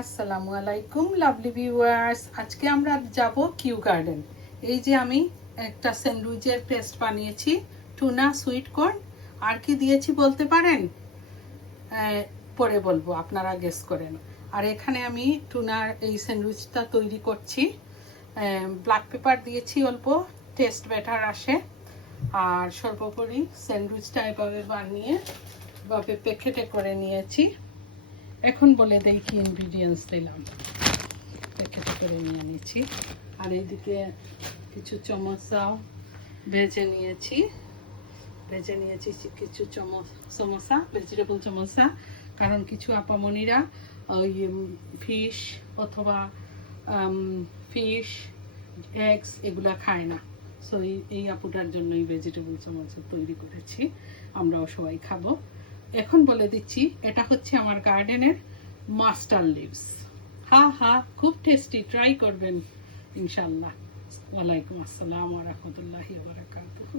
আসসালামু আলাইকুম lovely viewers. আজকে আমরা যাব কিউ গার্ডেন। এই যে আমি একটা স্যান্ডউইচের পেস্ট বানিয়েছি, টুনা সুইট কর্ন। আর কি দিয়েছি বলতে পারেন? পরে বলবো, আপনারা গেস করেন। আর এখানে আমি টুনার এই স্যান্ডউইচটা তৈরি করছি। ব্ল্যাক পেপার দিয়েছি অল্প, টেস্ট বেটার আসে। আর সর্বোপরি স্যান্ডউইচটা এভাবে বানিয়ে এভাবে প্যাকেটে করে নিয়েছি। এখন বলে দেই কি ইনগ্রিডিয়েন্টস দিলাম। প্যাকেটে করে নিয়ে নিয়েছি। আর এইদিকে কিছু সমোসাও ভেজে নিয়েছি কিছু সমোসা, ভেজিটেবল সমোসা। কারণ কিছু আপামনিরা ওই ফিশ অথবা ফিশ এগস এগুলা খায় না। সো এই আপুটার জন্যই ভেজিটেবল সমোসা তৈরি করেছি, আমরাও সবাই খাবো। এখন বলে দিচ্ছি, এটা হচ্ছে আমার গার্ডেনের মাস্টার লিভস। খুব টেস্টি, ট্রাই করবেন ইনশাল্লাহ। ওয়ালাইকুম আসসালাম ওয়া রাহমাতুল্লাহি ওয়া বারাকাতুহু।